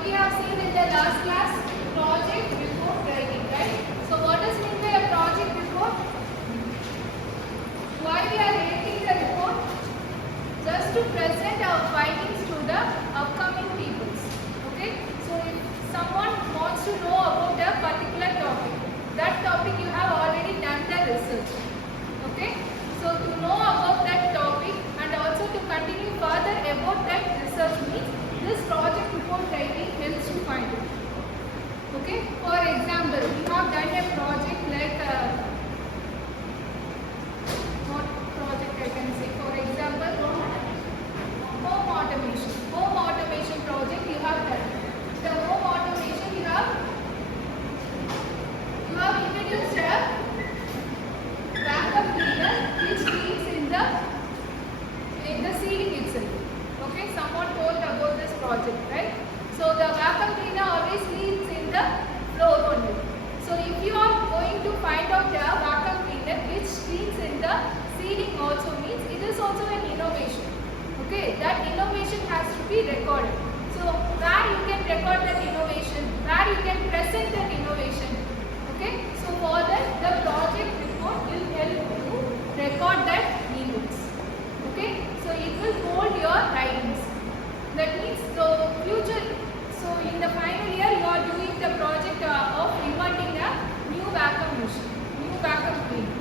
what we have seen in the last class, project report writing, right? So what is meant by a project report? Why we are writing the report? Just to present our findings to the upcoming peoples. Okay? So if someone wants to know about a particular topic, that topic you have already done the research. Okay? So to know about that topic and also to continue further about that research means this project report writing helps to find it. Okay? For example, we have done a project like what project I can say? For example, home automation. Home automation project you have done. The home automation you have introduced a vacuum cleaner which cleans in the ceiling itself. Okay, someone told about this project, right? So the vacuum cleaner always cleans in the floor only. So if you are going to find out a vacuum cleaner which cleans in the ceiling also means it is also an innovation. Okay, that innovation has to be recorded. So where you can record that innovation, where you can present that innovation. Okay, so for that the project report will help you record that events. Okay, so it will hold your writings. That means the future. So in the final year you are doing the project of inventing a new vacuum machine, new vacuum cleaner.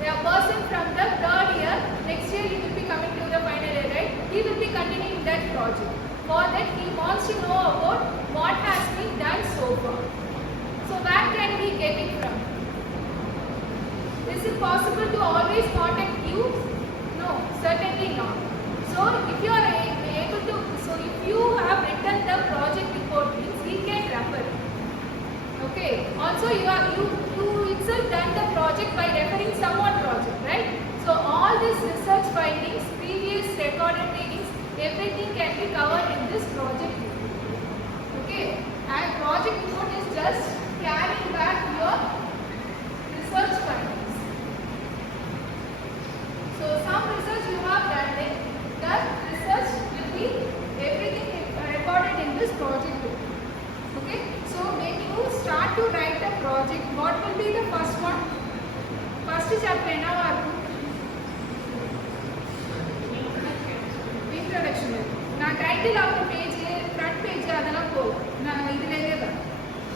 A person from the third year, next year he will be coming to the final year, right? He will be continuing that project. For that he wants to know about what has been done so far. So where can we get it from? Is it possible to always contact you? No, certainly not. So if you are able to, so if you have written the project report means we can refer. Okay. Also you itself done the project by referring someone project, right? So all these research findings, previous recorded readings, everything can be covered in this project report. Okay. And project report is just carrying back your research findings. So some research you have done it, that research will be everything recorded in this project report. Okay. So when you start to write a project, what will be the first one? First chapter என்னவா இருக்கும்? Introduction. நான் title of the page, front page அதெல்லாம் போகும். நான் இதிலேயே தான்.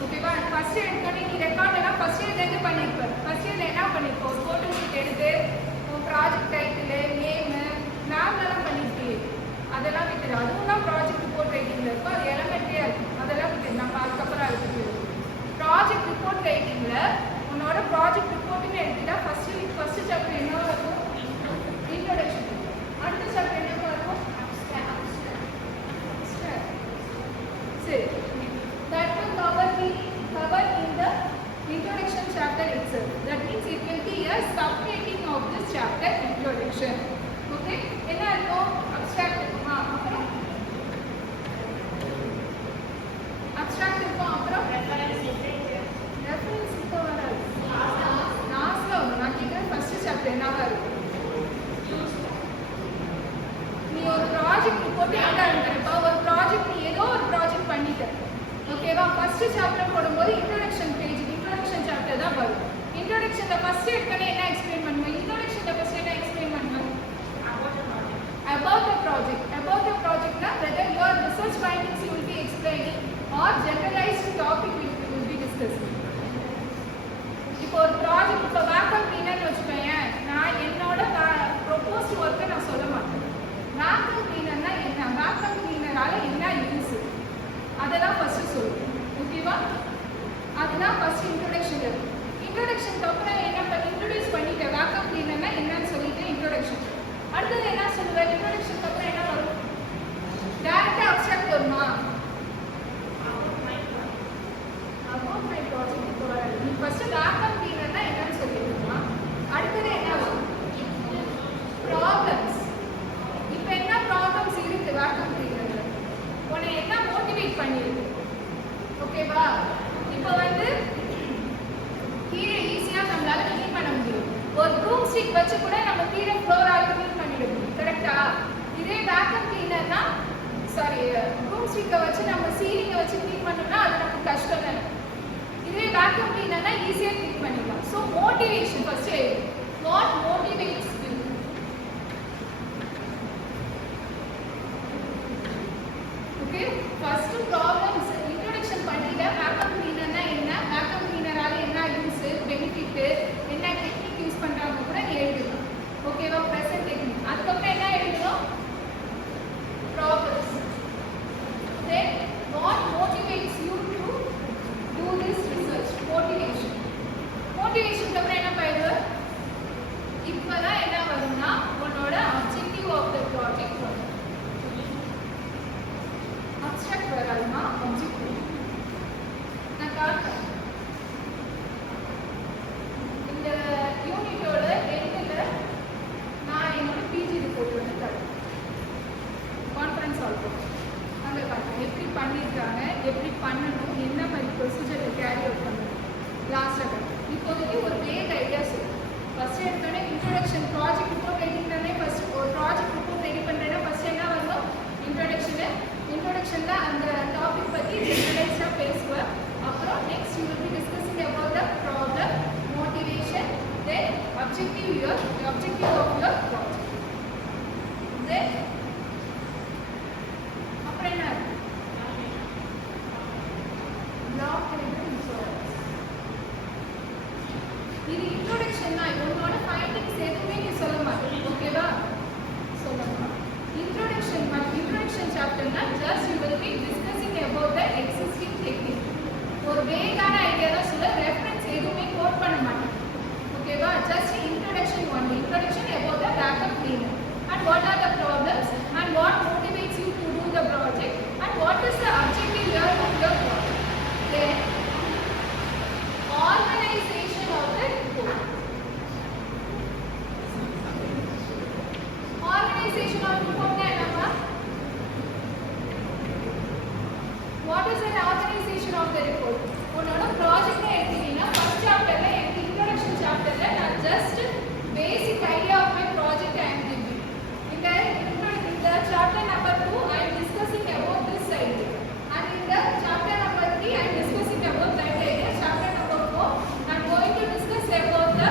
ஓகேவா? ஃபர்ஸ்ட் எடுத்தோடனே நீ ரெக்கார்ட் எல்லாம் ஃபர்ஸ்ட் இயர்ல பண்ணிருப்ப. ஃபர்ஸ்ட் இயர்ல என்ன பண்ணிருப்ப? ஒரு போட்டோ ஷீட் எடுத்து உன் ப்ராஜெக்ட் டைட்டில், நேம், மேம்லாம் பண்ணிருப்பீங்க. அதெல்லாம் விட்டுரு. அதுவும் தான் ப்ராஜெக்ட் ரிப்போர்ட் ரைட்டிங்ல இருக்கும். அது எலமெண்ட்ரியா இருக்கும். அதெல்லாம் விட்டுரு. நம்ம அதுக்கப்புறம் அதை பற்றி ப்ராஜெக்ட் ரிப்போர்ட் ரைட்டிங்ல உன்னோட ப்ராஜெக்ட் ரிப்போர்ட்னு எடுத்துட்டா ஃபர்ஸ்ட் சாப்டர் என்னவா இருக்கும்? இன்ட்ரோடக்ஷன். அடுத்த சாப்டர் என்னவா இருக்கும்? சரி. That will cover in the introduction chapter itself. That means it will be a subheading of this chapter, introduction. Okay? என்ன இருக்கும்? Abstract இருக்குமா? அப்புறம் abstract இருக்கும். அப்புறம் reference இப்போ வராது. லாஸ்ட்ல வரும். நான் கேட்குறேன் ஃபர்ஸ்ட் சாப்டர் என்னவா இருக்கும்? நீ ஒரு ப்ராஜெக்ட் ரிப்போர்ட் எங்க ஆரம்பிக்கிறப்ப ஒரு ப்ராஜெக்ட் நீ ஏதோ ஒரு ப்ராஜெக்ட் பண்ணிட்ட. ஓகேவா? ஃபர்ஸ்ட் சாப்டர் போடும்போது இன்ட்ரோடக்ஷன் பேஜ், இன்ட்ரோடக்ஷன் சாப்டர் தான் வரும். இன்ட்ரோடக்ஷன்ல ஃபர்ஸ்ட் எடுக்கனே என்ன எக்ஸ்பிளைன் பண்ணுவேன்? இன்ட்ரோடக்ஷன்ல ஃபர்ஸ்ட் என்ன எக்ஸ்பிளைன் பண்ணுவேன்? About the project. About the project na whether your research findings you will be explaining or generalized topic you will be discussing. இப்போ ஒரு ப்ராஜெக்ட் இப்போ வேக்கம் கிளீனர்னு வச்சுக்கோயேன், நான் என்னோட ப்ரொபோஸ்ட் ஒர்க்கை நான் சொல்ல மாட்டேன். வேக்கம் கிளீனர்னா என்ன, வேக்கம் கிளீனரால என்ன யூஸ், அதெல்லாம் ஃபர்ஸ்ட் சொல்லுவேன். ஓகேவா? அதுதான் ஃபர்ஸ்ட் இன்ட்ரோடக்ஷன். இன்ட்ரோடக்ஷனுக்கு அப்புறம் என்ன இன்ட்ரோடியூஸ் பண்ணிட்டேன், வேக்கம் கிளீனர்னா என்னன்னு சொல்லிட்டு இன்ட்ரோடக்ஷன். அடுத்தது என்ன சொல்லுவேன்? இன்ட்ரோடக்ஷனுக்கு அப்புறம் என்ன வரும்? டைரக்டா அப்ஸ்ட்ராக்ட் வருமா? அபவுட் மை ப்ராஜெக்ட் இப்போ வராது. நீ ஃபர்ஸ்ட் வேக்கம் கிளீனர்னா என்னன்னு சொல்லிடுமா? அடுத்தது என்ன வரும்? ப்ராப்ளம்ஸ். இப்போ என்ன ப்ராப்ளம்ஸ் இருக்கு வேக்கம் கிளீனர்ல? உன்னை என்ன மோட்டிவேட் பண்ணிருக்கு? ஓகேவா? இப்போ வந்து கீழே ஈஸியா நம்மளால க்ளீன் பண்ண முடியும். ஒரு ப்ரூம் ஸ்டிக் வச்சு கூட நம்ம கீழே ஃப்ளோரால க்ளீன் பண்ணிட முடியும். கரெக்டா? இதே வேக்கம் கிளீனர்னா ப்ரூம் ஸ்டிக்கை வச்சு நம்ம சீலிங்கை வச்சு ஈஸியா கிளிக் பண்ணிடலாம். So motivation first what motivates you. Okay, first problems introduction பண்ணிட்டா வேக்கம் கிளீனர்னா என்ன, வேக்கம் கிளீனரால என்ன யூஸ், பெனிஃபிட், என்ன டெக்னிக் யூஸ் பண்றாங்க கூட நீ எழுதலாம். ஓகேவா, ப்ரெசென்ட் டெக்னிக். அதுக்கப்புறம் என்ன எழுதணும், problems. then what motivates you to do this research. motivation அப்புறம் என்ன பண்ணுவ, இப்பதான் என்ன வரும்னா உன்னோட objective of the project வரும். abstract வராதுமா, objective. நான் காட்டுறேன். இந்த யூனிட்டோட எண்ட்ல நான் என்னோட பிஜி ரிப்போர்ட் வந்து காட்டுறேன். கான்ஃபரன்ஸ் ஹால் போட்டு அங்கே காட்டுறேன் எப்படி பண்ணியிருக்காங்க, எப்படி பண்ணணும், என்ன மாதிரி ப்ரொசீஜரை கேரி அவுட் பண்ணணும். லாஸ்ட்டாக காட்டுறேன். இப்போதைக்கு ஒரு வேக் ஐடியா சொல்லுங்கள். ஃபஸ்ட்டு எடுத்தோடனே இன்ட்ரோடக்ஷன், ப்ராஜெக்ட் ரிப்போர்ட் ரெடினாலே ஃபஸ்ட்டு ஒரு ப்ராஜெக்ட் ரிப்போர்ட் ரெடி பண்ணுறேன்னா ஃபஸ்ட்டு என்ன வரணும், இன்ட்ரோடக்ஷனில் அந்த டாபிக் பற்றி ஜெனரலைஸ்டாக பேசுவேன். அப்புறம் next you will be discussing about the problem, motivation, then objective of your project. Then அப்புறம் என்ன பிளாக் இது இன்ட்ரோடக்ஷன் தான். உன்னோட ஃபைண்டிங்ஸ் எதுவுமே நீ சொல்ல மாட்டேன். ஓகேவா, சொல்லலாம். இன்ட்ரோடக்ஷன் சாப்டர்னா just you will be discussing about the existing technique. ஒரு வேகான ஐடியா தான் சொல்ல, ரெஃபரன்ஸ் எதுவுமே கோட் பண்ண மாட்டேன். ஓகேவா, just introduction only. Introduction about the backup cleaner and what are the problems and what motivates you to do the project and what is the objective here of your project. Then organization of the report. Organization of report na enna, what is an organization of the report. உன்னோட project எடுத்தீங்கன்னா first சாப்டர்ல எனக்கு introduction சாப்டர்ல நான் just basic idea of my project I am giving. இந்த chapter number 2 I am discussing about this idea and in the chapter number 3 I am discussing about that idea. Chapter number 4 I am going to discuss about the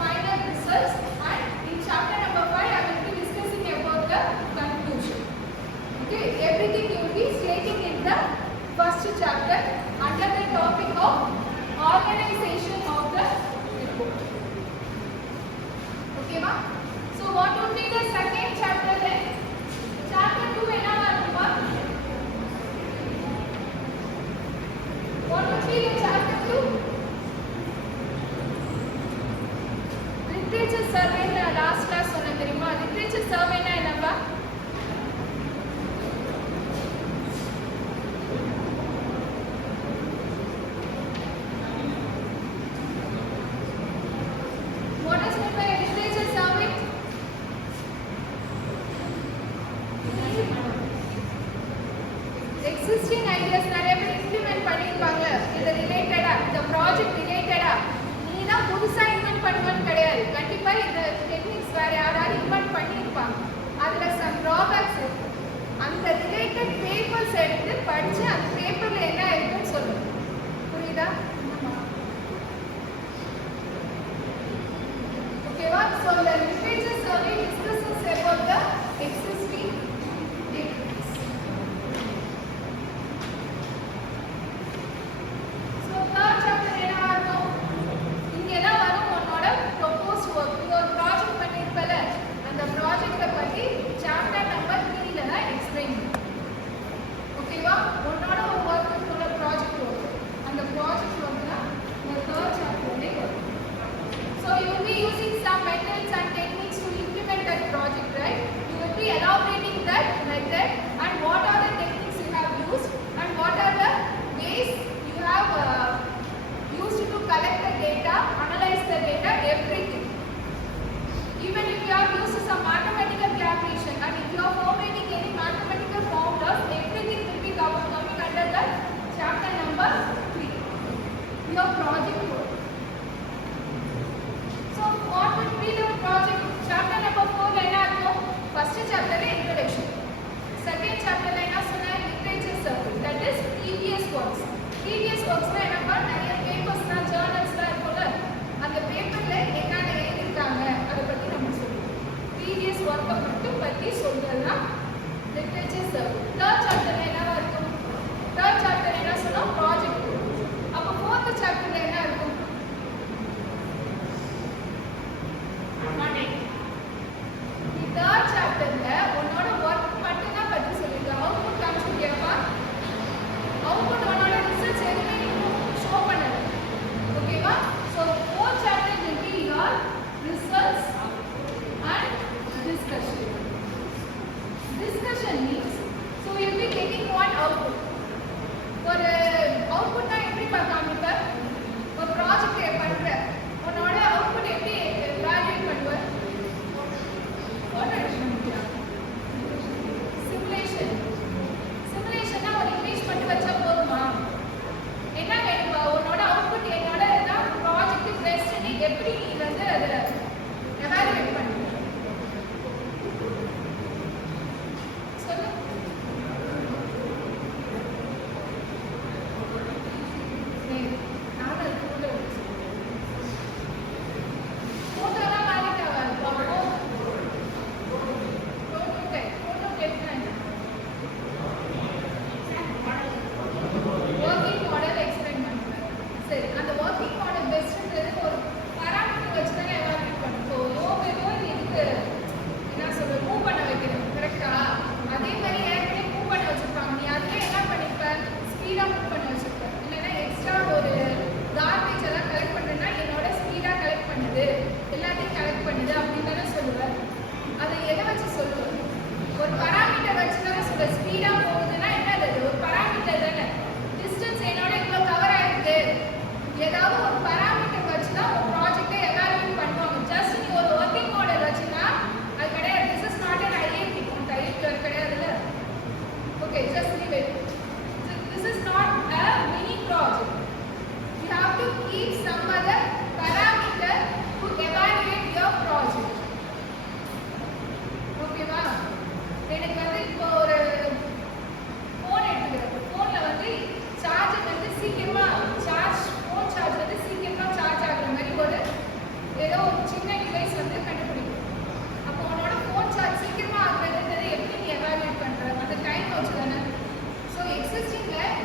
final results and in chapter number 5 I will be discussing about the conclusion. Okay, everything you will be stating in the first chapter under the topic of organization of the report. Okay ma, so what would be the second chapter then? Chapter 2 enna varuma, what would be the chapter 2? literature survey. na last class sonna theriyuma, literature survey na enna, what is meant by a literature survey? existing ideas நிறைய பேர் இம்ப்ளிமெண்ட் பண்ணிருப்பாங்க. இது ரிலேட்டடா, இந்த ப்ராஜெக்ட் ரிலேட்டடா நீ தான் புதுசா இன்வென்ட் பண்ணுவேன்னு கிடையாது. கண்டிப்பா இந்த டெக்னிக்ஸ் வேற யாராவது இன்வென்ட் பண்ணிருப்பாங்க. அதுல சம் டிராபேக்ஸ் இருக்கு. அந்த ரிலேட்டட் பேப்பர்ஸ் எடுத்து படிச்சு அந்த பேப்பர்ல என்ன இருக்குன்னு சொல்லுங்க. புரியுதா? ஓகேவா? So the literature survey discusses about the existing techniques. So third chapter என்ன ஆகும்? இங்க என்ன வரும், உன்னோட proposed work. நீ ஒரு ப்ராஜெக்ட் பண்ணிருப்பல, அந்த ப்ராஜெக்ட பத்தி chapter number 3 ல தான் எக்ஸ்பிளைன் பண்ணும். ஓகேவா?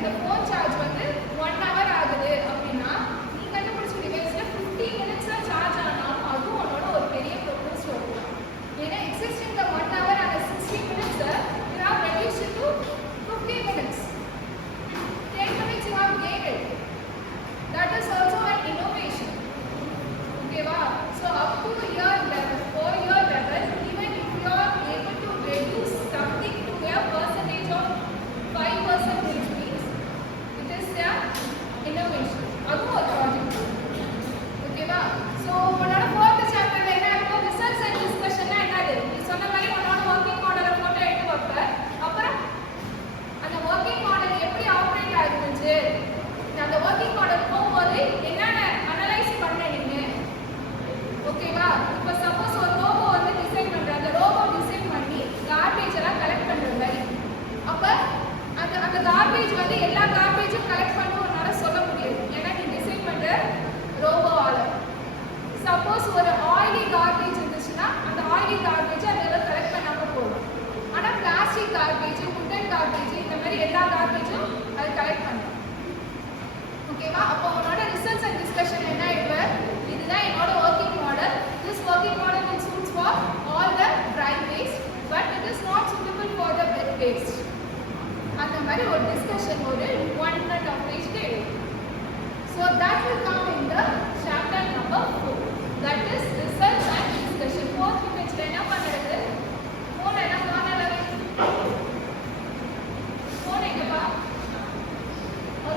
இந்த ஃபோன் சார்ஜ் வந்து 1 hour ஆகுது அப்படின்னா நீ கண்டுபிடிச்ச டிவைஸ்ல 15 minutes சார்ஜ் ஆனாலும் அதுவும் உன்னோட ஒரு பெரிய ப்ரோக்ரஸ் வரும். ஏன்னா existing the 1 hour and 60 minutes you have reduced it to 15 minutes. 10 minutes you have gained it. That is also an innovation. Okay, wow. So up to your level, for your level, even if you are able to reduce something to a percentage of 5% means it is the innovation. அதுவும் ஒரு ப்ராஜெக்ட். ஓகேவா? ஸோ உன்னோட ஃபோர்த் சாப்டர்ல என்ன இருக்கும்? Research and டிஸ்கஷன்னா என்னது? நீ சொன்ன மாதிரி உன்னோட ஒர்க்கிங் மாடலை போட்டோ எடுத்து வைப்ப. அப்புறம் அந்த ஒர்க்கிங் மாடல் எப்படி ஆப்ரேட் ஆகுது, அந்த ஒர்க்கிங் மாடல் போகும்போது என்னென்ன அனலைஸ் பண்ண நீங்க. ஓகேவா? இப்போ சப்போஸ் ஒரு ரோபோ வந்து டிசைன் பண்ற, அந்த ரோபோ டிசைன் பண்ணி கார்பேஜ் எல்லாம் கலெக்ட் பண்றது. அப்ப அந்த கார்பேஜ் வந்து எல்லா கார்பேஜும் கலெக்ட் பண்ண உன்னால சொல்ல முடியாது. ஏன்னா நீ டிசைன் பண்ற ரோபோவால. சப்போஸ் ஒரு ஆயிலி கார்பேஜ் இருந்துச்சுன்னா அந்த ஆயிலி கார்பேஜ் அதெல்லாம் கலெக்ட் பண்ணாம போகும். ஆனா பிளாஸ்டிக் கார்பேஜ், வுடன் கார்பேஜ், இந்த மாதிரி எல்லா கார்பேஜும் அது கலெக்ட் பண்ணும். ஓகேவா? அப்போ உன்னோட ரிசர்ச் அண்ட் டிஸ்கஷன் என்ன இப்போ? இதுதான் என்னோட working model. This working model is shoots for all the try waste, but it is not suitable for the வெட் வேஸ்ட். அந்த மாதிரி ஒரு டிஸ்கஷன் ஒரு 1 minute of பேஜ்க்கு எழுதும். So that will come in the chapter number 4. That is research and discussion. 4th பேஜ்ல என்ன பண்ணுறது? ஃபோன் என்ன கார்னர்ல வை. ஃபோன் எங்கப்பா?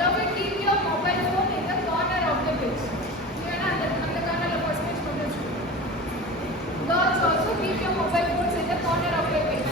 Always keep your mobile phone in the corner of the page. ஏன்னா அந்த கார்னர்ல பர்சன்டேஜ் போட்டு வச்சுக்கோ. Girls also keep your mobile phones in the corner of your page.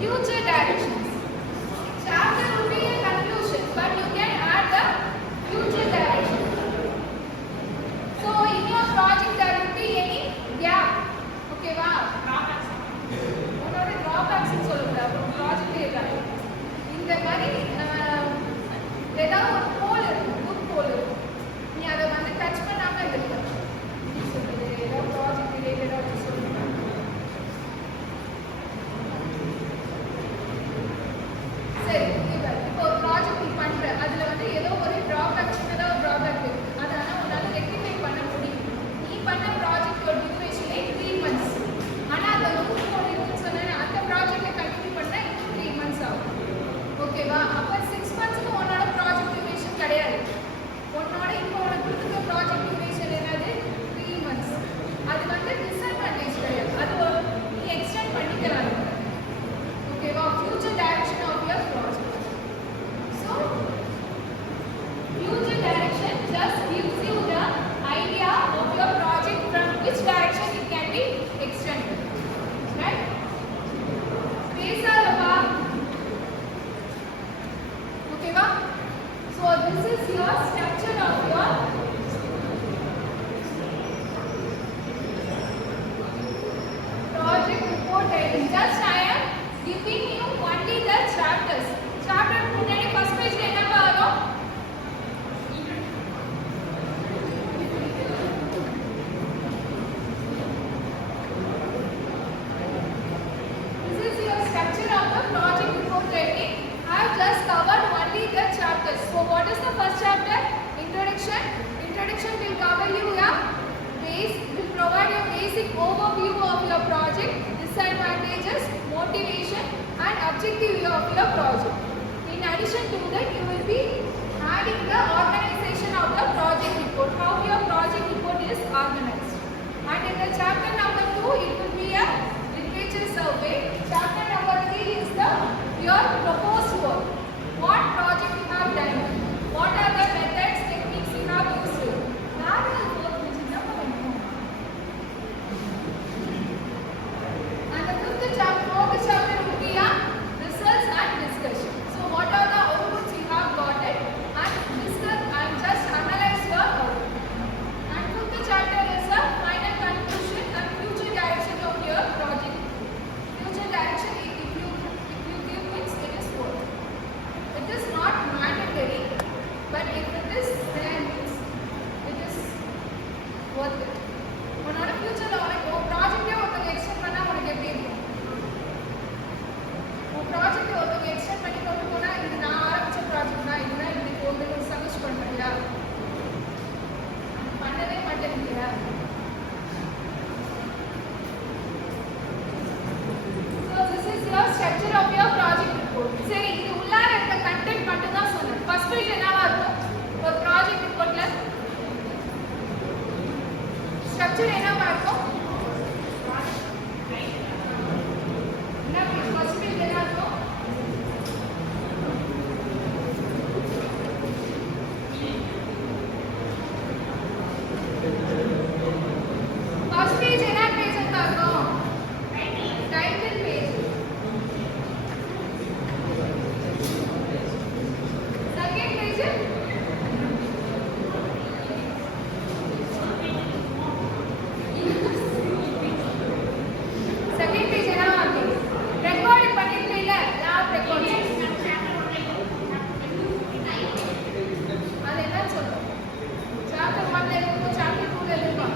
Future directions. Chapter will be a conclusion, but you can add the future direction. basic overview of your project, disadvantages, motivation and objective of your project. In addition to that, you will be adding the organization of the project report, how your project report is organized. And in the chapter number 2, it will be a literature survey. Chapter number 3 is your proposed work. What project you have done? What are the methods, techniques you have used? And the fifth chapter will be a results and discussion. So what are the outputs you have gotten and discuss and just analyze your output. And fifth chapter is a final conclusion and future direction of your project. Future direction, if you give means it is worth. It is not mandatory, but if it is then means it is worth it. உன்னோட ஃபியூச்சர்ல உனக்கு ஒரு ப்ராஜெக்ட்டே ஒருத்தங்க எக்ஸ்டெண்ட் பண்ணா உனக்கு எப்படி இருக்கும்? ஒரு ப்ராஜெக்ட் ஒருத்தங்க எக்ஸ்டெண்ட் பண்ணி கொண்டு போனா இது நான் ஆரம்பிச்ச ப்ராஜெக்ட் தான், இதுதான் இப்படி போகுதுன்னு சஜஸ்ட் பண்ணுறியா? பண்ணவே மாட்டேங்கிறீங்க. So this is your structure of your project report. சரி, இது உள்ளார இருக்க கண்டென்ட் மட்டும் தான் சொன்னேன். ஃபர்ஸ்ட் பேஜ் என்னவா இருக்கும்? ஒரு ப்ராஜெக்ட் ரிப்போர்ட்ல ஸ்ட்ரக்சர் என்னவா இருக்கும்? என்ன ஃபர்ஸ்ட் பேஜ் என்ன இருக்கும்? ஃபர்ஸ்ட் பேஜ் என்ன பேஜ் இருக்கும்? Title page. Second page second page என்ன ஆகும்? ரெக்கார்ட் பண்ணிருக்கீல, லேப் ரெக்கார்ட். அது என்ன சொல்றோம்? சாப்டர் 1ல இருக்கும், சாப்டர் 2ல இருக்கும்.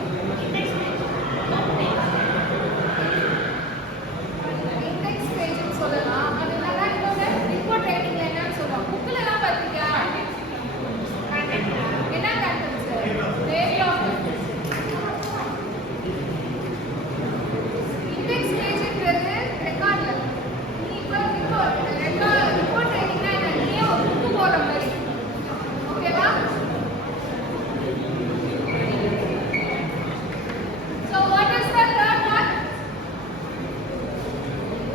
இண்டெக்ஸ் பேஜ்னு சொல்லலாம். அது என்னன்னா இன்னொரு ரிப்போர்ட் ரைட்டிங்ல என்னன்னு சொல்றோம்? புக்ல எல்லாம் பாத்தீங்க. என்ன கண்டென்ட்ஸ்? ஏரியா ஆஃப் இண்டெக்ஸ் பேஜ்ன்றது ரெக்கார்ட்ல. நீ இப்போ ரிப்போர்ட் ரைட்டிங்னா என்ன? நீயே ஒரு புக் போற மாதிரி. ஓகேவா? So what is the third one?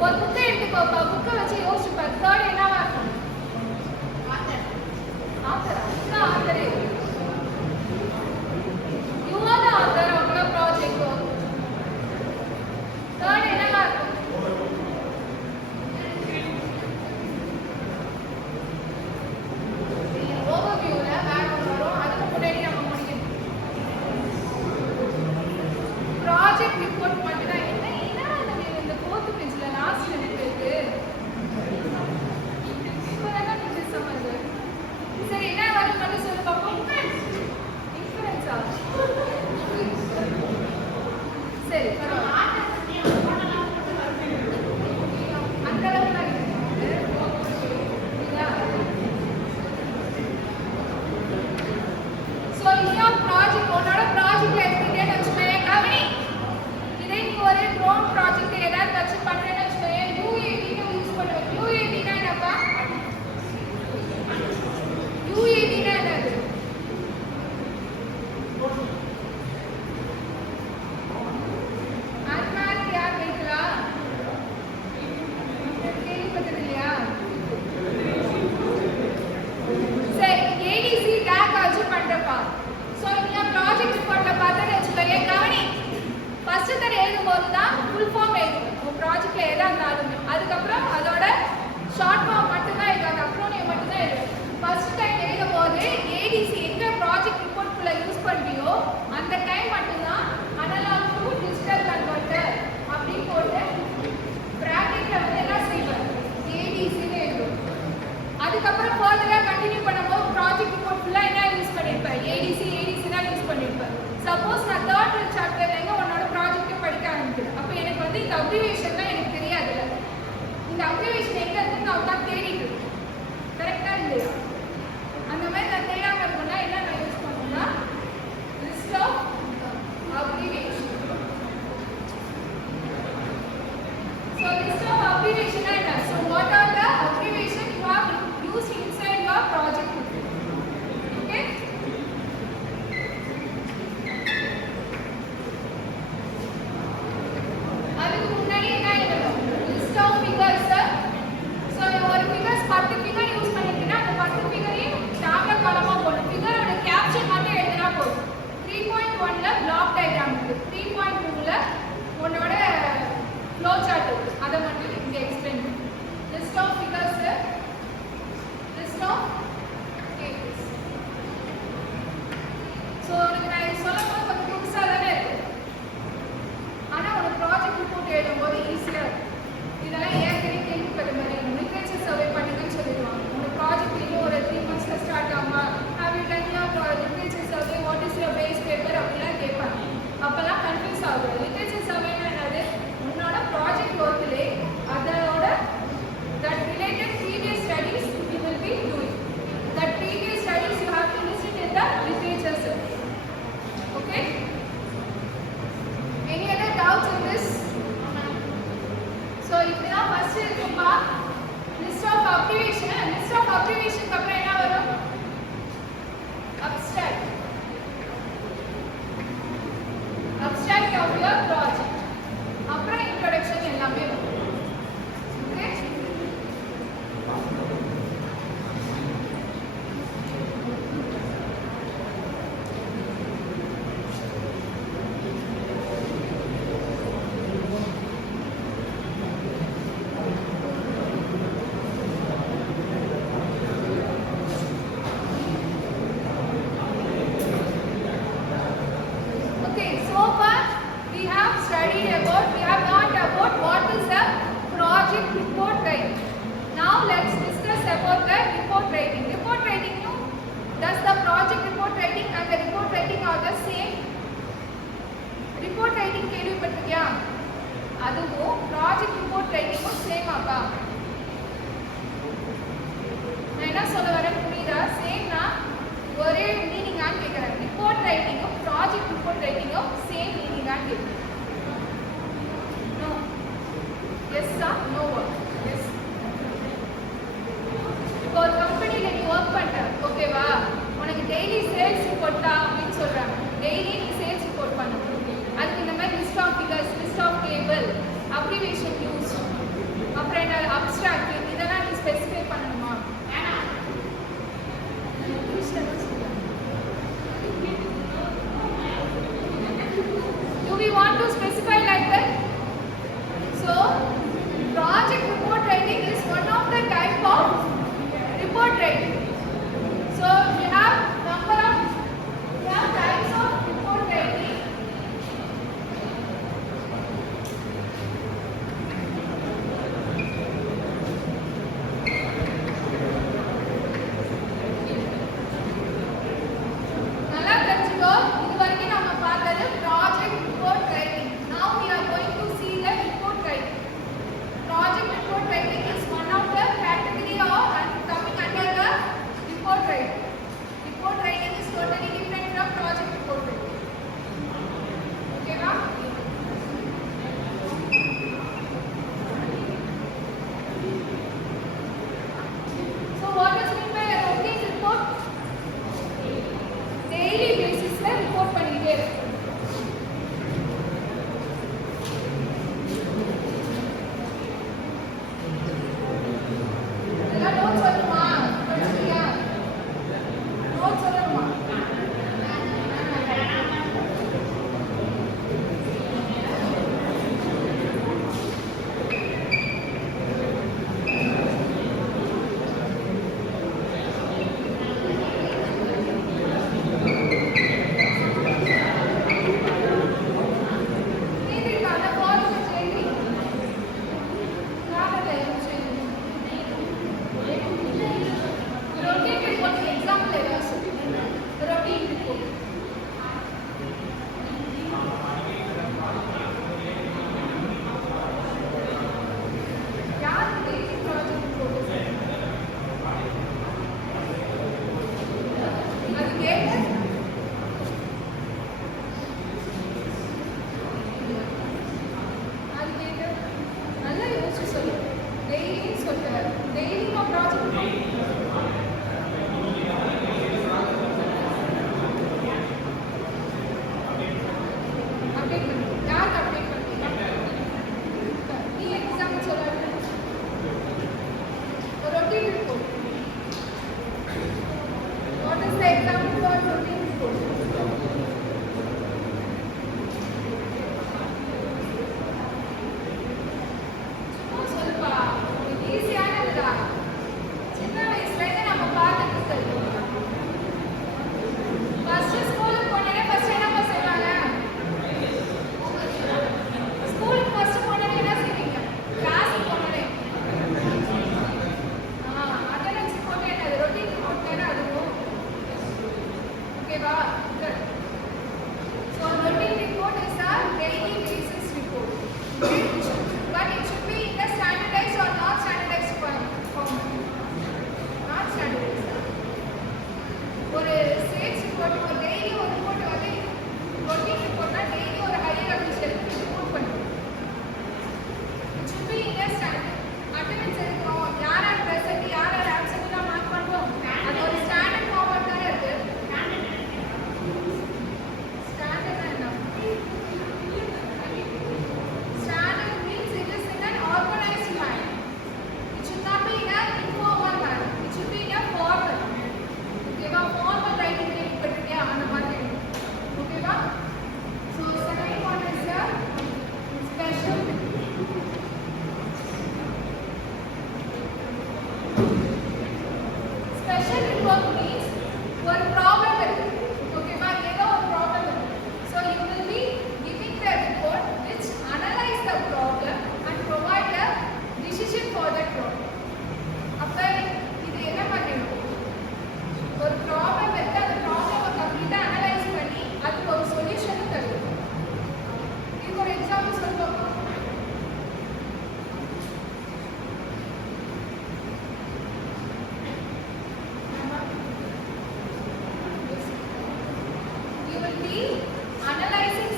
ஒரு புக்கை எடுத்துக்கோப்பா, புக்கை வச்சு யோசிச்சு பாரு. தேர்ட் என்னவா இருக்கும்? ஆத்தர். ஆத்தரா? என்ன author? You are the author of your project work. Third என்னவா இருக்கும்? ஓவர்வியூல வேற ஒன்று வரும், அதுக்கு முன்னாடி நம்ம முடிக்கணும். ப்ராஜெக்ட் ரிப்போர்ட் மட்டும் தான். என்ன இந்த ஃபோர்த் பேஜ்ல லாஸ்ட்ல இருக்கு? இப்போதான் நீங்க சம்மது. சரி, என்ன வரும் மட்டும் சொல்லு பாப்போம். இன்ஃபரன்ஸா? சரி, பரவாயில்ல. அந்த அளவுக்கு ஸோ இன்னும் ப்ராஜெக்ட் உன்னோட ப்ராஜெக்ட்ல எடுத்துக்கிட்டேன்னு வச்சுக்கோங்க. கவனி, இதே நீ ஒரு ட்ரோன் ப்ராஜெக்ட் ஏதாவது வச்சு பண்றேன்னு வச்சுக்கோங்க, யூஏவின்னு யூஸ் பண்ணுவேன். யூஏவினா என்னப்பா? யூஏவினா என்னது? அன்மேன்ட் ஏர் வெஹிக்கிளா? கேள்விப்பட்டது இல்லையா? சரி, ஏடிசி டேக் வச்சு பண்றப்பா. ஸோ இந்த ப்ராஜெக்ட் ரிப்போர்ட்ல பார்த்தேன்னு வச்சுக்கோங்க. கவனி, ஃபர்ஸ்ட் தடவை எழுதும்போது தான் ஃபுல் ஃபார்ம் எழுதும். உங்கள் ப்ராஜெக்ட்ல எதாக இருந்தாலுமே அதுக்கப்புறம் அதோட ஷார்ட் ஃபார்ம் மட்டும்தான் எழுதும், அந்த அக்ரோனியம் மட்டும்தான் எழுதும். ஃபர்ஸ்ட் டைம் எழுதும் போது ஏடிசி எங்க ப்ராஜெக்ட் ரிப்போர்ட்குள்ள யூஸ் பண்றியோ அந்த டைம் மட்டும்தான் அனலாக் டு டிஜிட்டல் கன்வெர்ட்டர் அப்படின்னு போட்டு பிராக்கெட்ல வந்து என்ன செய்வேன்? ஏடிசின்னு எழுதும். அதுக்கப்புறம் ஃபர்தரா கண்டினியூ பண்ணும்போது ப்ராஜெக்ட் ரிப்போர்ட் ஃபுல்லா என்ன யூஸ் பண்ணிருப்பேன்? ஏடிசி தான் யூஸ் பண்ணிருப்பேன். சப்போஸ் நான் தேர்ட் சாப்டர்ல எங்க உன்னோட ப்ராஜெக்ட் படிக்க ஆரம்பிக்கிறேன், அப்போ எனக்கு வந்து இந்த அப்ரிவேஷன் தான் எனக்கு தெரியாதுல்ல. இந்த அப்ரிவேஷன் எங்க இருக்குன்னு நான் தான் தேடிட்டு இருக்கேன். கரெக்டா இல்லையா? அந்த மாதிரி நான் தேடாம இருக்கணும்னா என்ன நான் யூஸ் பண்ணணும்னா list of abbreviation. of cables. So உனக்கு நான் இது சொல்லும்போது கொஞ்சம் புதுசா தானே இருக்கு. ஆனா ஒரு ப்ராஜெக்ட் ரிப்போர்ட் எழுதும்போது ஈஸியா இருக்கும். இதெல்லாம் ஏற்கனவே கேள்விப்பட்ட மாதிரி லிட்ரேச்சர் சர்வே பண்ணுங்கன்னு சொல்லிடுவாங்க. உங்க ப்ராஜெக்ட் இன்னும் ஒரு 3 monthsல ஸ்டார்ட் ஆகுமா, have you done your literature survey, what is your base paper அப்படிலாம் கேட்பாங்க. அப்பெல்லாம் கன்ஃபியூஸ் ஆகும். லிட்ரேச்சர் சர்வேனா என்னது, உன்னோட ப்ராஜெக்ட் ஒர்க்லே அதோட that related previous studies you will be doing. That previous studies you have to list it in the literature survey. Okay? Any other doubts in this? So இப்பனா ஃபர்ஸ்ட் இருக்குப்பா list of abbreviation. List of abbreviation க்கு அப்புறம் என்ன வரும்? Abstract. Abstract of your project. அப்புறம் introduction எல்லாமே வரும். Okay? Okay, so far we have studied about, we have learned about what is a project report writing. Now let's discuss about the report writing. Report writing, does the project report writing and the report writing are the same? Report writing கேள்விப்பட்டிருக்கியா? அதுவும் project report writing same அப்பா. நான் என்ன சொல்ல வரேன் புரியுதா? சேம்னா ஒரே மீனிங்கான்னு கேட்குறேன். ரிப்போர்ட் ரைட்டிங்கும் ப்ராஜெக்ட் ரிப்போர்ட் ரைட்டிங்கும் சேம் மீனிங்கான்னு கேட்குறேன். நோ, எஸ்ஸா நோவா? எஸ். இப்போ ஒரு கம்பெனியில் நீ ஒர்க் பண்ணுற, ஓகேவா? உனக்கு டெய்லி சேல்ஸ் ரிப்போர்ட் தான் அப்படின்னு சொல்கிறாங்க. டெய்லி நீ சேல்ஸ் ரிப்போர்ட் பண்ணணும். அதுக்கு இந்த மாதிரி list of figures, list of table, abbreviation use, அப்புறம் என்ன அப்ஸ்ட்ராக்ட், இதெல்லாம் நீ ஸ்பெசிஃபை பண்ணணுமா? இங்கிலீஷ்ல தான் சொல்லுவாங்க.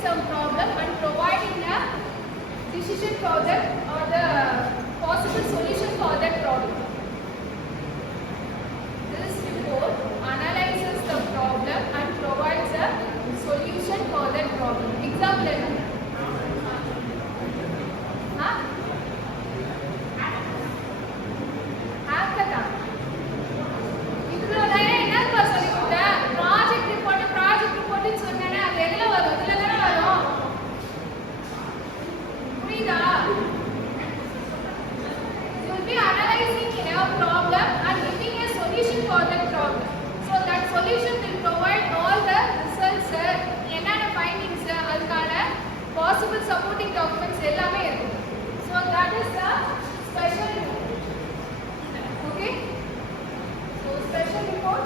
some problem and providing a decision for that or the possible solution for that problem. This report analyzes the problem and provides a solution for that problem. Example, possible supporting documents எல்லாமே இருக்கும். So that is the special report. Okay? So special report.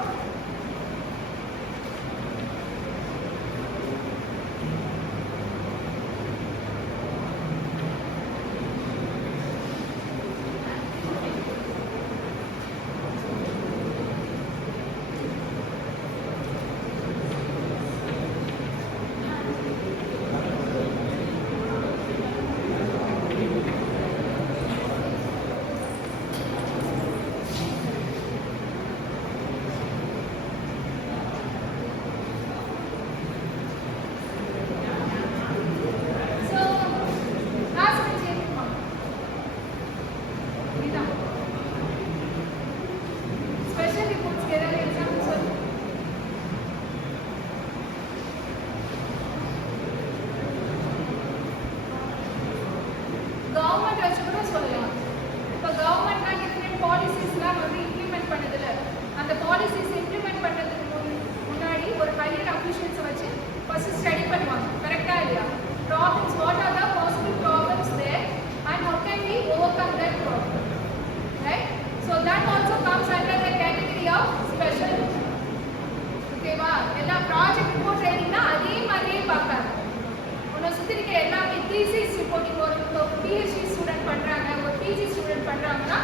thesis reporting ஒரு PhD student பண்றாங்க ஒரு PG student பண்றாங்கன்னா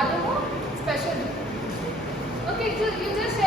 அதுவும் special. Okay, you just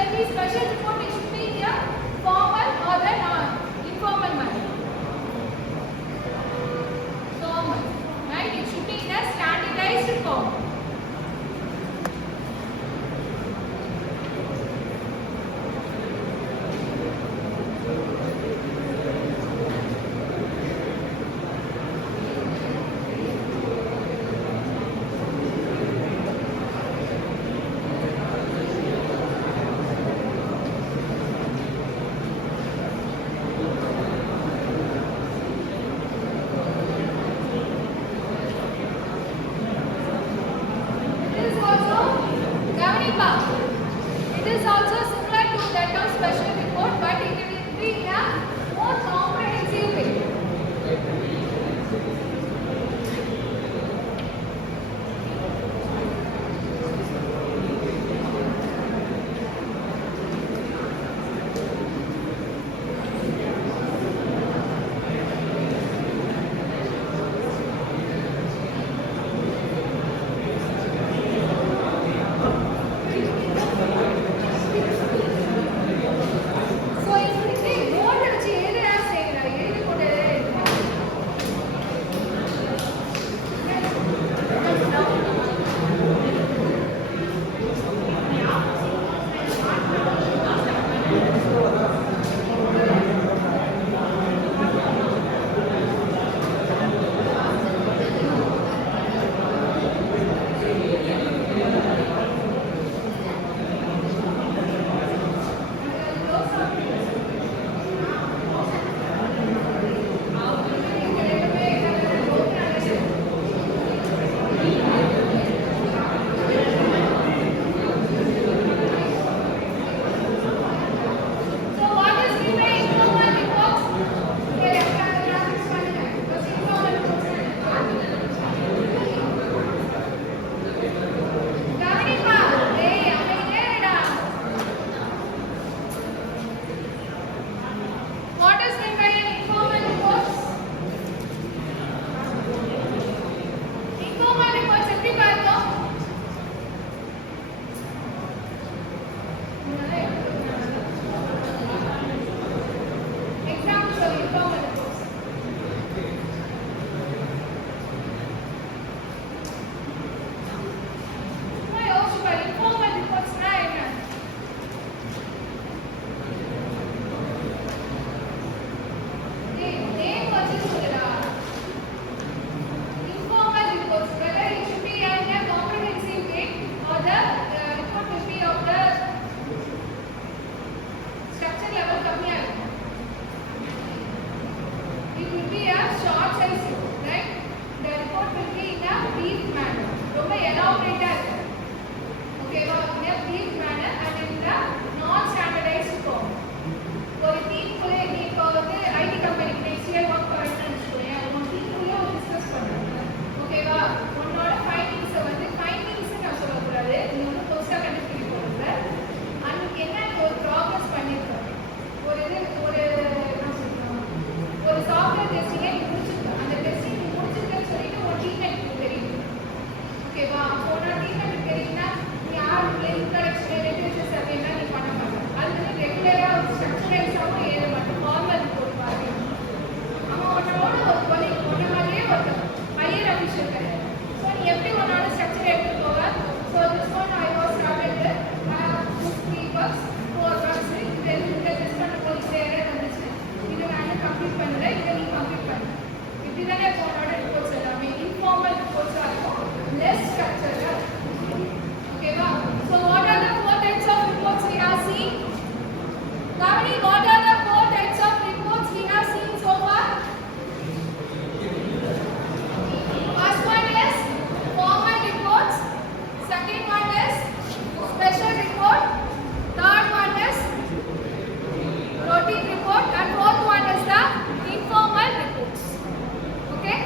will be a short size report, right? The report will be in a brief manner. ரொம்ப elaborate இருக்கு. ஓகேவா? in a brief manner and in the non standardized form. ஒரு டீமுக்குள்ளே நீ இப்போ வந்து ஐடி கம்பெனிக்கு நெக்ஸ்ட் இயர் ஒர்க் பண்ணணும்னு வச்சுக்கோங்க, உன் டீமுக்குள்ளே ஒரு டிஸ்கஸ் பண்ணுங்க. ஓகேவா? உன்னோட ஃபைண்டிங்ஸை வந்து ஃபைண்டிங்ஸ் நான் சொல்லக்கூடாது, நீ வந்து போஸ்ட்டாக கண்டுபிடிக்க போகிறது அன்னைக்கு என்ன ஒரு ப்ராக்ரஸ் பண்ணியிருக்கோம், ஒரு சாஃப்ட்வேர் டெஸ்டிங்கை நீ முடிச்சிருக்க, அந்த டெஸ்டிங் நீ முடிச்சிருக்கன்னு சொல்லிட்டு ஒரு டீம்மேட்டுக்கு தெரியும். ஓகேவா? உன்னோட டீம்மேட்டுக்கு தெரியும்னா நீ யாருக்கு இன்ட்ரடக்ஷன் லிட்ரேச்சர் சர்வேலாம் நீ பண்ண மாட்டேன். அது வந்து ரெகுலராக ஒரு ஸ்ட்ரக்சரைஸாகவும் எழுத மாட்டேன், ஃபார்மல் ரிப்போர்ட் மாதிரி. அவன் உன்னோட ஒரு கொலீக் ஒன்று மாதிரியே ஒரு ஹையர் அஃபிஷியல் கிடையாது. ஸோ நீ எப்படி உன்னோட ஸ்ட்ரக்சர் எடுத்து போவ? So this one I was started 3 works 4 works இந்த டெஸ்ட் பண்ண போலீஸ் ஏரியா வந்துச்சு, இதை நான் கம்ப்ளீட் பண்ணுறேன், இதை நீ கம்ப்ளீட் பண்ணு. இப்படி தானே உன்னோட ரிப்போர்ட்ஸ் எல்லாமே இன்ஃபார்மல் ரிப்போர்ட்ஸாக இருக்கும், லெஸ் ஸ்ட்ரக்சர்டாக. ஓகேவா? So what are the 4 types of reports we have seen? Kavani, what are the 4 types of reports we have seen so far? First one is formal reports, second one is special report, third one is routine report, and fourth one is the informal reports. Okay?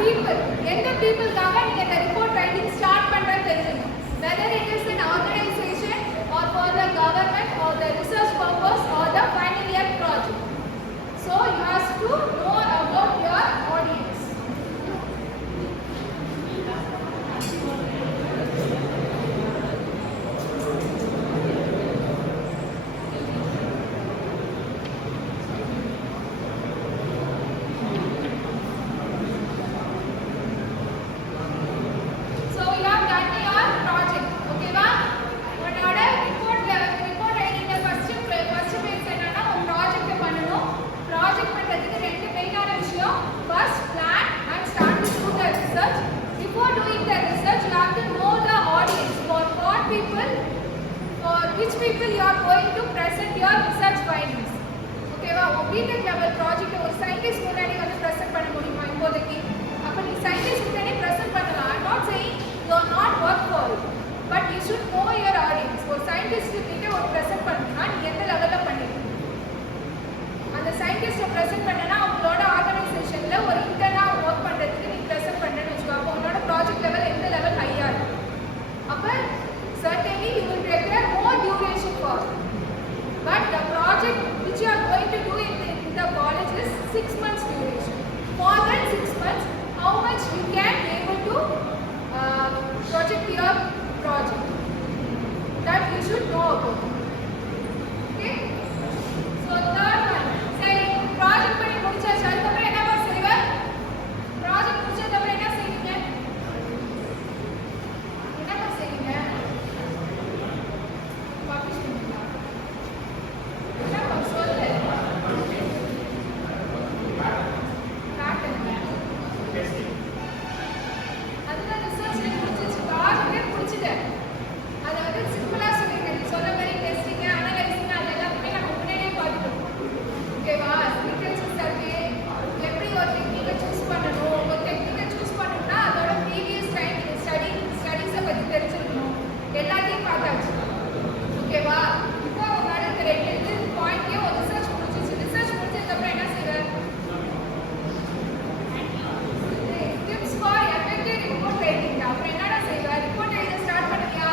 people. எந்த peopleக்காக நீங்க இந்த report writing start பண்றது தெரிஞ்சுக்கணும். Whether it is an organization or for the government or the research purpose or the final year project. So you have to know about your audience. Which people you are going to present your research findings. Okay va BTech level project ஒரு scientist முன்னாடி வந்து present பண்ண முடியுமா இப்போதைக்கு அப்ப நீ scientist முன்னாடி present பண்ணலாம். I'm not saying you are not work for it, but you should know your audience. ஒரு scientist கிட்ட ஒரு present பண்ணா நீ எந்த லெவல்ல பண்ணிருக்க அந்த scientist present பண்ணனா அவங்களோட ஆர்கனைசேஷன்ல ஒரு இன்டர்னா வர்க் பண்றதுக்கு நீ present பண்ணனும் வெச்சுக்கோ. அப்ப உன்னோட ப்ராஜெக்ட் லெவல் எந்த லெவல் ஹையா இருக்கு. அப்ப certainly you will require more duration for it. But the project which you are going to do in the college is 6 months duration. More than 6 months, how much you can able to project your project. That you should know about. Okay? So third one, say project பண்ணி முடிச்சாச்சு. அதுக்கப்புறம் என்ன செய்வ? project முடிச்சதுக்கு அப்புறம் என்ன செய்வீங்க? என்ன செய்வீங்க? எல்லாத்தையும் பார்த்தாச்சு. ஓகேவா? இப்போ உங்களுக்கு ரெண்டு பாயிண்ட்லயே ஒரு ரிசர்ச் முடிஞ்சிச்சு. ரிசர்ச் முடிஞ்சதுக்கு அப்புறம் என்ன செய்வ? Tips for effective report writing. அப்புறம் என்னடா செய்வ? ரிப்போர்ட் எழுத ஸ்டார்ட் பண்ணுவியா?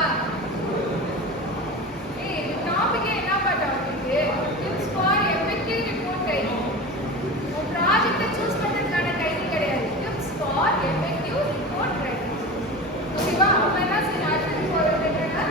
டாபிக்கே என்ன பாட்டா உங்களுக்கு? Tips for effective report writing. ஒரு ப்ராஜெக்ட்டை சூஸ் பண்றதுக்கான டைட்டில் கிடையாது. Tips for effective report writing. ஓகேவா? அப்ப என்ன செய்யணும்? அடுத்து போறது என்னன்னா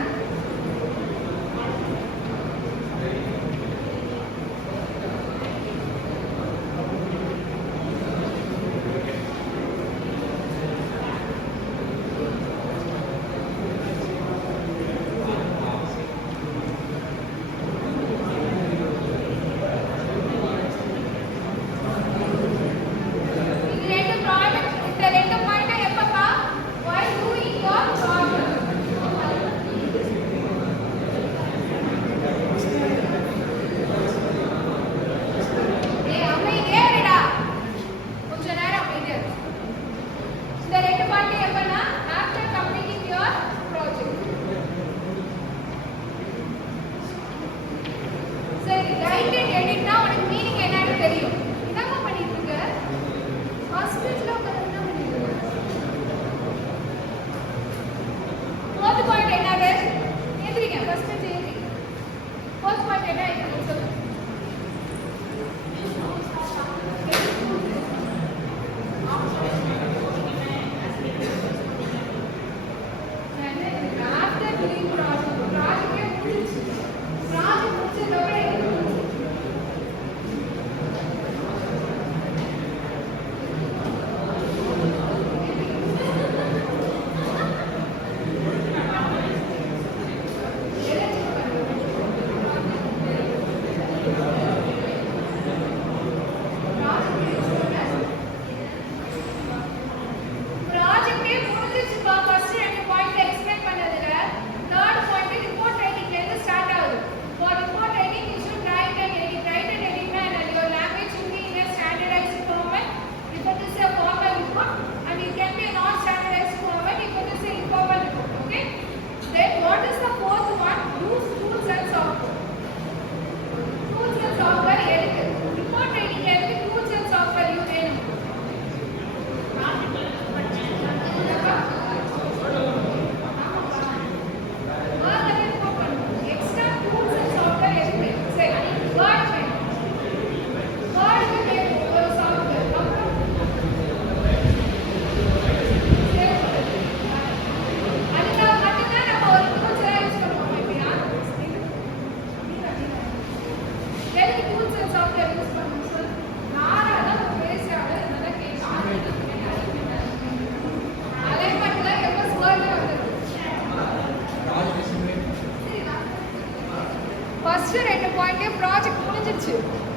வந்துருச்சு.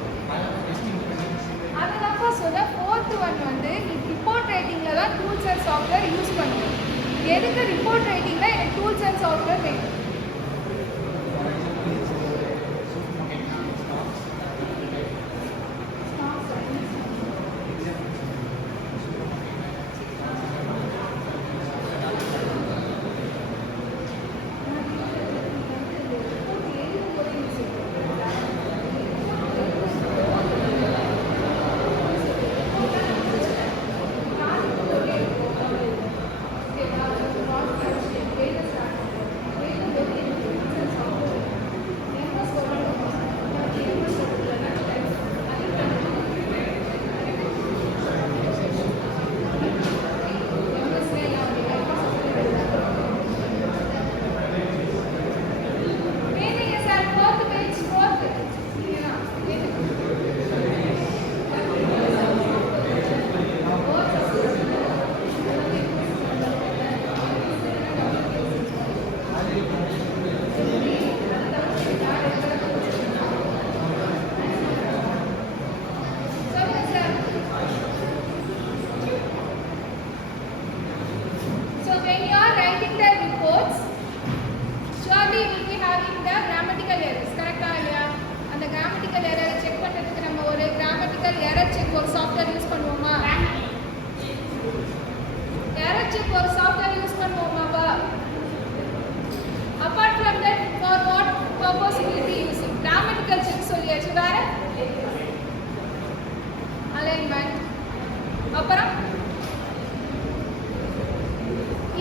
அதுதான்ப்பா சொன்ன ஃபோர்த் ஒன் வந்து ரிப்போர்ட் ரைட்டிங்கில் தான் டூல்ஸ் அண்ட் சாஃப்ட்வேர் யூஸ் பண்ணுவேன். எதுக்கு ரிப்போர்ட் ரைட்டிங்கில் எனக்கு டூல்ஸ் அண்ட் சாஃப்ட்வேர் வேணும்?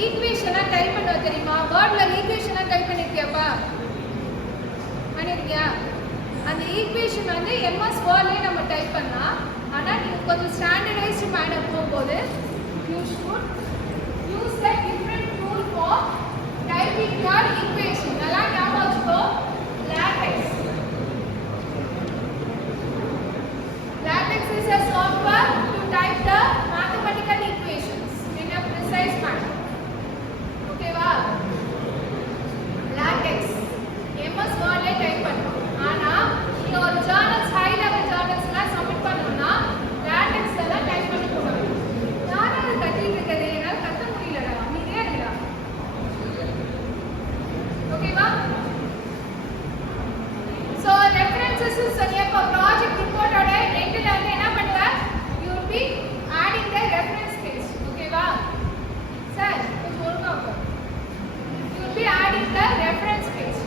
ஈக்குவேஷனா டைப் பண்ண தெரியுமா? வேர்ட்ல ஈக்குவேஷனா டைப் பண்ணிருக்கியாப்பா? பண்ணிருக்கியா? அந்த ஈக்குவேஷன் வந்து எம்எஸ் வேர்ட்லயே நம்ம டைப் பண்ணலாம். ஆனா நீங்க கொஞ்சம் ஸ்டாண்டர்டைஸ்டு மேனர் போகும்போது you should use a different tool for typing your equation. நல்லா ஞாபகம் வச்சுக்கோ. LaTeX. LaTeX is a software to type the mathematical equations in a precise manner. Okay va? LaTeX MS Word la type பண்ணனும். ஆனா நீங்க ஒரு journals high level ஜர்னல்ஸ்லாம் சப்மிட் பண்ணனும்னா LaTeX ல டைப் பண்ணி போடணும். யாரால கத்திட்டு இருக்கதே என்னால கத்த முடியலடா. அமைதியா இருடா. Okay va? So references சொன்னியா இப்போ ப்ராஜெக்ட் ரிப்போர்ட்டோட எண்ட்ல வந்து என்ன பண்ணுவ? You will be adding the reference page. Okay va? Sir, கொஞ்சம் ஒழுங்கா உட்காரு. You will be adding the reference page.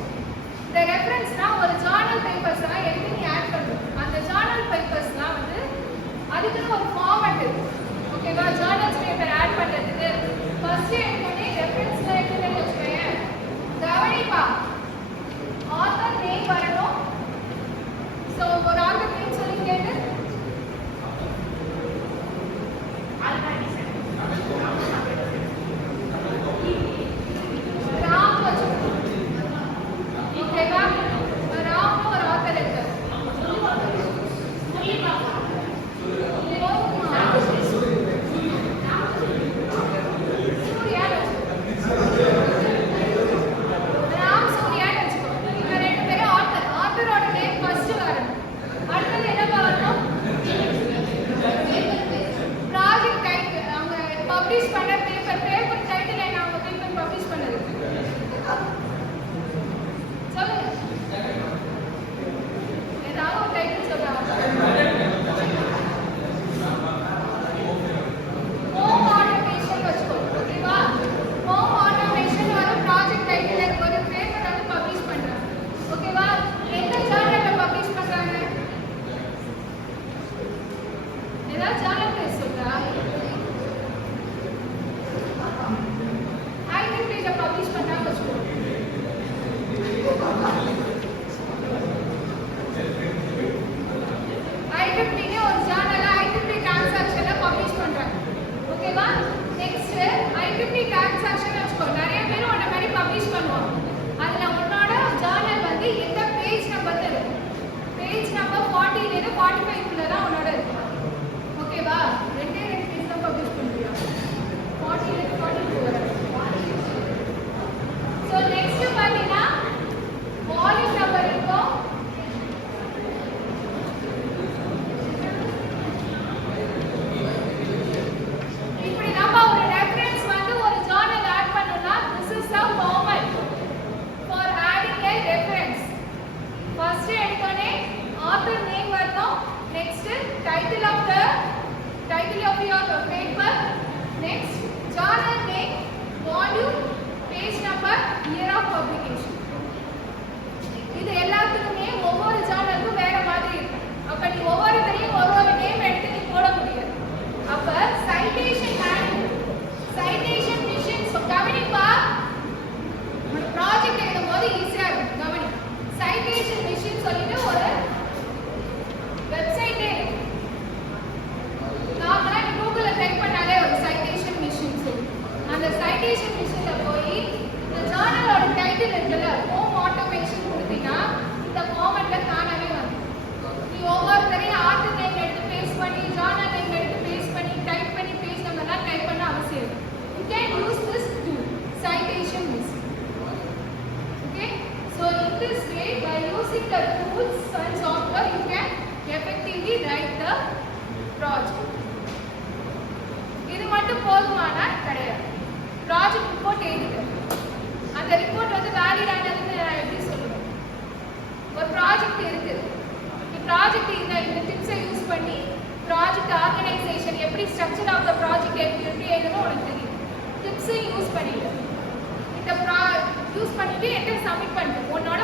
The reference na ஒரு journal papers எல்லாம் எடுத்து நீ ஆட் பண்ணணும். அந்த journal papers எல்லாம் வந்து அதுக்கு ஒரு ஃபார்மட் இருக்கு. ஓகேவா? journals paper ஆட் பண்றதுக்கு ஃபர்ஸ்ட் எடுத்தோனே ரெஃபரன்ஸ்ல எடுத்து வச்சுக்கோங்க. கவனிப்பா. ஆத்தர் நேம் வரணும். சோ ஒரு ஆத்தர் நேம் சொல்லி கேட்டு ராம் வச்சுக்கோ. ஓகேவா? ராம் ஒரு ஆத்தர் இருக்கு. ராம் சூர்யான்னு வச்சுக்கோ. இவங்க ரெண்டு பேரும் ஆத்தர். ஆத்தரோட நேம் ஃபர்ஸ்ட் வரணும். அடுத்தது என்ன வரணும்? Project title. அவங்க பப்ளிஷ் பண்ண பேப்பர் டைட்டில் என்ன? அவங்க பேப்பர் பப்ளிஷ் பண்ணது சொல்லு. ஏதாவது ஒரு டைட்டில் சொல்றாங்க. ஹோம் ஆட்டோமேஷன் வச்சுக்கோ. ஓகேவா? ஹோம் ஆட்டோமேஷன் ஒரு ப்ராஜெக்ட் டைட்டில் ஒரு பேப்பர் வந்து பப்ளிஷ் பண்றாங்க. ஓகேவா? எந்த ஜர்னல்ல பப்ளிஷ் பண்றாங்க? ஏதாவது ஜர்னல் பேர் சொல்றா? IEEE பப்ளிஷ் பண்றாங்க வச்சுக்கோ. IEEE ஒரு ஜர்னல்ல IEEE டிரான்சாக்ஷன்ல பப்ளிஷ் பண்றாங்க. ஓகேவா? நெக்ஸ்ட் IEEE டிரான்சாக்ஷன் வச்சுக்கோ. நிறைய பேர் உன்ன மாதிரி பப்ளிஷ் பண்ணுவாங்க. அதுல உன்னோட ஜர்னல் வந்து எந்த பேஜ் நம்பர்ல இருக்கு? பேஜ் நம்பர் 40 ல இருந்து 45 குள்ள தான் உன்னோட இருக்கு. ஓகேவா? ரெண்டு பேஜ் தான் பப்ளிஷ் பண்றியா? 40 ல இருந்து 42 வரை. சோ நெக்ஸ்ட் பாத்தீங்கன்னா பப்ளிகேஷன். இது எல்லாத்துக்குமே ஒவ்வொரு ஜேர்னலுக்கும் வேற மாதிரி இருக்கு. அப்ப நீ ஒவ்வொருத்தரையும் ஒரு நேம் எடுத்து நீ போட முடியாது. அப்ப சைட்டேஷன் மேனுவல், சைட்டேஷன் மிஷின்ஸ் கவனிப்பா. ஒரு ப்ராஜெக்ட் எழுதும்போது ஈஸியா இருக்கும். கவனி, சைட்டேஷன் மிஷின் சொல்லிட்டு ஒரு வெப்சைட்டே இருக்கு. நாம கூகுள்ல டைப் பண்ணாலே ஒரு சைட்டேஷன் மிஷின் சொல்லி அந்த சைட்டேஷன் மிஷின்ல போய் இந்த ஜர்னலோட டைட்டில் இருக்குல்ல, ஹோம் ஆட்டோமேஷன் கொடுத்தீங்கன்னா இந்த ஃபார்மட்ல தானாவே வரும். நீ ஒவ்வொருத்தரையும் ஆர்டர் நேம் எடுத்து பேஸ்ட் பண்ணி, ஜர்னல் நேம் எடுத்து பேஸ்ட் பண்ணி, டைப் பண்ணி பேஸ்ட் நம்மலாம் டைப் பண்ண அவசியம் இல்லை. You can use this tool, citation machine. Okay, so in this way, by using the tools and software, you can effectively write the project. இது மட்டும் போதுமான கிடையாது. ப்ராஜெக்ட் ரிப்போர்ட் எழுதுங்க. அந்த ரிப்போர்ட் வந்து வேலிட் ஆனதுன்னு நான் எப்படி சொல்லுவேன்? ஒரு ப்ராஜெக்ட் இருக்கு, இந்த ப்ராஜெக்ட் இந்த டிப்ஸை யூஸ் பண்ணி ப்ராஜெக்ட் ஆர்கனைசேஷன் எப்படி ஸ்ட்ரக்சர் ஆஃப் த ப்ராஜெக்ட் எப்படி எழுதணும் உனக்கு தெரியும். டிப்ஸை யூஸ் பண்ணிட்டு இந்த யூஸ் பண்ணிட்டு என்கிட்ட சப்மிட் பண்ணிட்டு உன்னோட